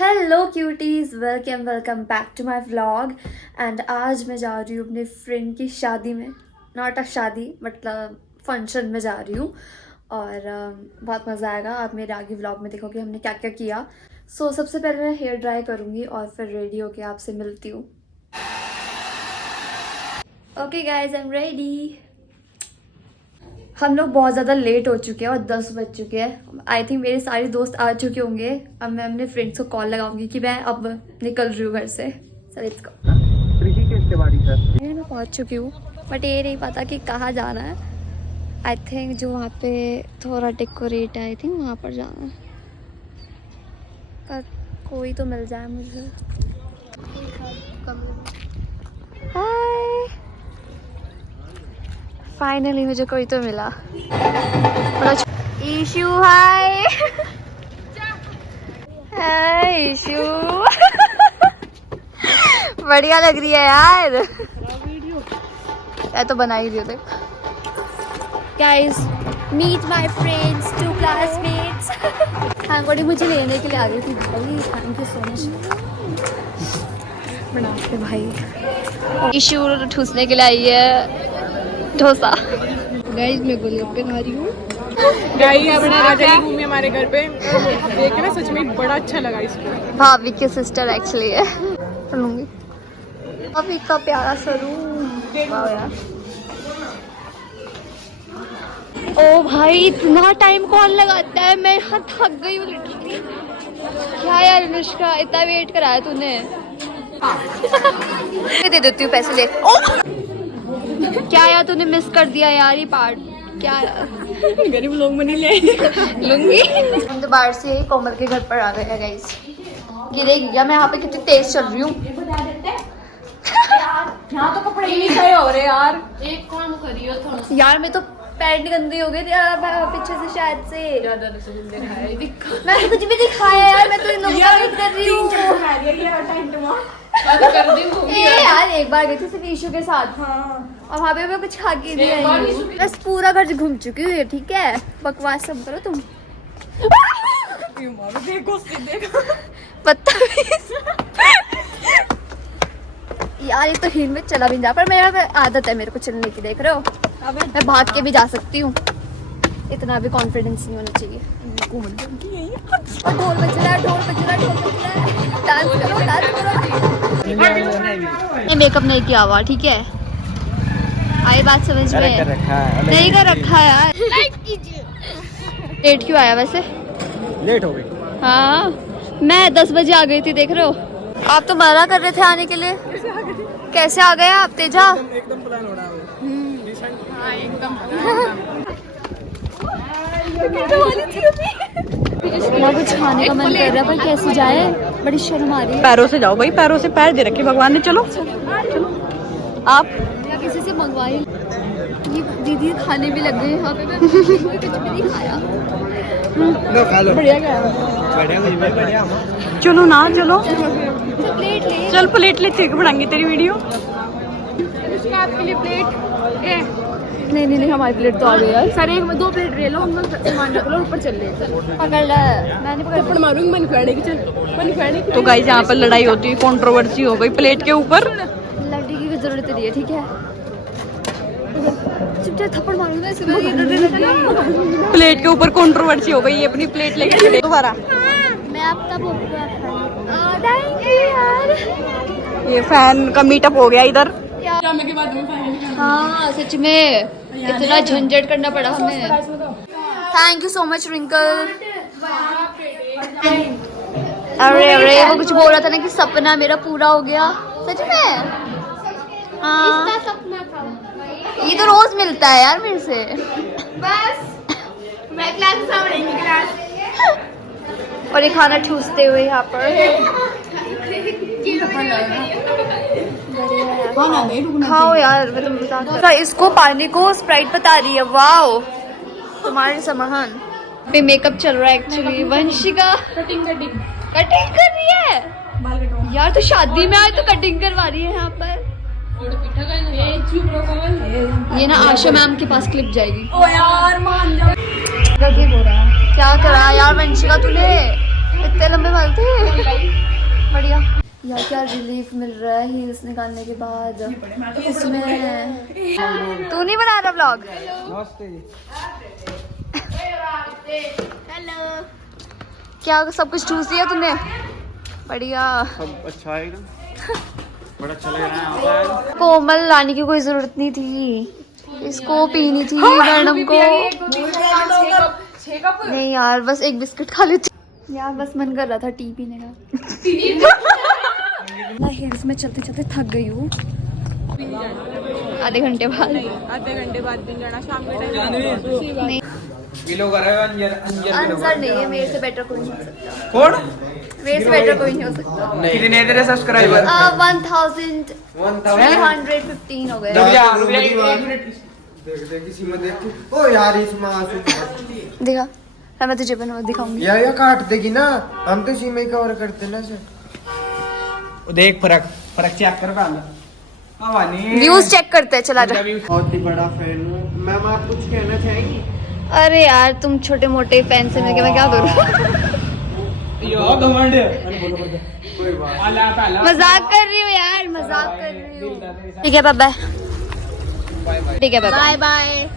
Hello cuties, welcome back to my vlog. And आज मैं जा रही हूँ अपने फ्रेंड की शादी में। नॉट अ शादी, मतलब फंक्शन में जा रही हूँ और बहुत मज़ा आएगा। आप मेरे आगे व्लॉग में देखोगे हमने क्या क्या किया। सो सबसे पहले मैं हेयर ड्राई करूँगी और फिर रेडी होके आपसे मिलती हूँ। Okay guys, I am ready. हम लोग बहुत ज़्यादा लेट हो चुके हैं और 10 बज चुके हैं। आई थिंक मेरे सारे दोस्त आ चुके होंगे। अब मैं अपने फ्रेंड्स को कॉल लगाऊंगी कि मैं अब निकल रही हूँ घर से। सर इसको मैं पहुँच चुकी हूँ, बट ये नहीं पता कि कहाँ जाना है। आई थिंक जो वहाँ पे थोड़ा डेकोरेट है, आई थिंक वहाँ पर जाना है। पर कोई तो मिल जाए मुझे। हाय, फाइनली मुझे कोई तो मिला। ईशू, हाय हाय ईशू। बढ़िया लग रही है यार। मैं तो बना ही रही हूँ। Guys, meet my friends, 2 classmates. हाँ, बड़ी मुझे लेने के लिए आ गई थी भाई। Thank you so much. बनाते भाई। ईशू ठूसने के लिए आई है डोसा। गाइस, मैं गोलगप्पे खा रही हूँ। गाइस, आज आई घूमी हमारे घर पे, देख के ना सच में बड़ा अच्छा लगा। इसको भाभी की सिस्टर एक्चुअली है। लूंगी भाभी का प्यारा सा रूम। यार, ओ भाई, इतना टाइम कौन लगाता है? मैं यहाँ थक गई हूँ लिटरली। क्या यार अनुष्का, इतना वेट कराया तूने। मैं दे देती हूँ पैसे, ले। ओ क्या यार, तूने मिस कर दिया यार ये पार्ट। क्या यार, गरीब लोग मनी ले लूंगी। हम तो बाहर से कोमल के घर पर आ गए हैं गाइस। गिरेगी क्या? मैं यहाँ पे कितनी तेज चल रही हूँ। यहाँ तो कपड़े ही नहीं सही हो रहे यार। एक काम करियो थोड़ा यार मैं तो पैंट गंदी हो गई थी पीछे से शायद से। मैं तो कुछ भी दिखाया यार, मैं तो नोटिस कर रही हूँ। कर दी यार एक बार गई थी सिर्फ ईशू के साथ। और वहाँ पे मैं कुछ खा के नहीं आई हूँ। बस पूरा घर घूम चुकी हूँ। ठीक है, बकवास सब करो तुम। बदतमीज यार, ये तो हिल में चला भी नहीं जा, पर मेरा आदत है मेरे को चलने की। देख रहे हो, मैं भाग के भी जा सकती हूँ। इतना भी कॉन्फिडेंस नहीं होना चाहिए। और ढोल बज रहा है, ढोल बज रहा है, ढोल बज रहा है। डांस करो, डांस करो। मेकअप नहीं किया हुआ, ठीक है? आई बात समझ में? नहीं कर रखा है यार। लेट क्यों आया वैसे? लेट हो गई। हाँ, मैं 10 बजे आ गई थी। देख रहे हो, आप तो मना कर रहे थे आने के लिए। कैसे आ गए आप तेजा? एकदम प्लान हो रहा है। कुछ खाने का मन कर रहा है, पर कैसे जाए? बड़ी शर्म आ रही है। पैरों से जाओ भाई, पैरों से पैर दे रखे भगवान ने। चलो आप या किसी से मंगवाई। ये दीदी खाने भी लग गए यहाँ पे। मैं कुछ भी नहीं खाया। खा लो। बढ़िया बढ़िया। चलो ना, चलो तो प्लेट ले। चल प्लेट ले, ठीक बनाएंगे तेरी वीडियो। आपके लिए प्लेट नहीं, हमारी प्लेट तो आ गई यार। सर, 2 प्लेट ले लो। हम लोग सामान रख लो, ऊपर चल ले। पकड़ ला, मैंने पकड़। थप्पड़ मारूंगी मन खाने की। चल मन खाने की। तो गाइस, यहाँ पर लड़ाई होती है, कंट्रोवर्सी हो गई प्लेट के ऊपर। लड़की की जरूरत नहीं है, ठीक है? चुपचाप थप्पड़ मारूंगा इसे। प्लेट के ऊपर कंट्रोवर्सी हो गई। ये अपनी प्लेट लेके चले दोबारा। मैं आपका थैंक यू यार। ये फैन का मीटअप हो गया इधर। हाँ सच में, इतना झंझट करना पड़ा हमें। Thank you so much Rinkle. अरे वो कुछ बोल रहा था ना कि सपना मेरा पूरा हो गया। सच में? हाँ, सपना था। ये तो रोज मिलता है यार मेरे से। बस मैं क्लास में सामने क्लास। और ये खाना ठूसते हुए यहाँ पर। खाओ यार, मैं तो मजाक। इसको पानी को स्प्राइट बता रही है। वाओ, तुम्हारे समाहन पे मेकअप चल रहा है एक्चुअली। वंशिका कटिंग कर रही है यार। तो शादी में आए तो कटिंग करवा रही है यहाँ पर। ये ना आशा मैम के पास क्लिप जाएगी। ओ यार मान जा। क्या करा यार वंशिका तूने? इतने लंबे बाल थे। बढ़िया यार, क्या रिलीफ मिल रहा है हील्स निकालने के बाद। इसमें तू नहीं बना रहा व्लॉग? हेलो। क्या सब कुछ चूस लिया तूने? बढ़िया। सब अच्छा है एकदम, बड़ा अच्छा लग रहा है। कोमल लाने की कोई जरूरत नहीं थी, इसको पीनी थी मैडम को। नहीं यार, बस एक बिस्किट खा लेती यार, बस मन कर रहा था टी पीने का। ना हिल्स में चलते चलते थक गई हूँ। आधे घंटे बाद आधे घंटे बाद दिन जाना, शाम के टाइम। नहीं, किलो कर रहे हो आंसर नहीं है, मेरे से बेटर कोई नहीं हो सकता। कौन? मेरे से बेटर कोई नहीं हो सकता। कितने तेरे सब्सक्राइबर? 1315 हो गए। देख किसी में देख। ओ यार इसमें आंसू देखा, मैं तुझे बना दिखाऊंगी। या काट देगी ना, हम तो इसी में ही कवर करते ना सर। देख फर्क चेक कर पाला। व्यूज चेक करते हैं, चला जा। बहुत ही बड़ा फैन हूँ मैम, आप कुछ कहना चाहेंगी? अरे यार, तुम छोटे मोटे फैन से मैं क्या करूँ? कोई बात। मजाक कर रही हूँ यार, मजाक कर रही हूँ। ठीक है, बाय बाय। ठीक है, बाय बाय।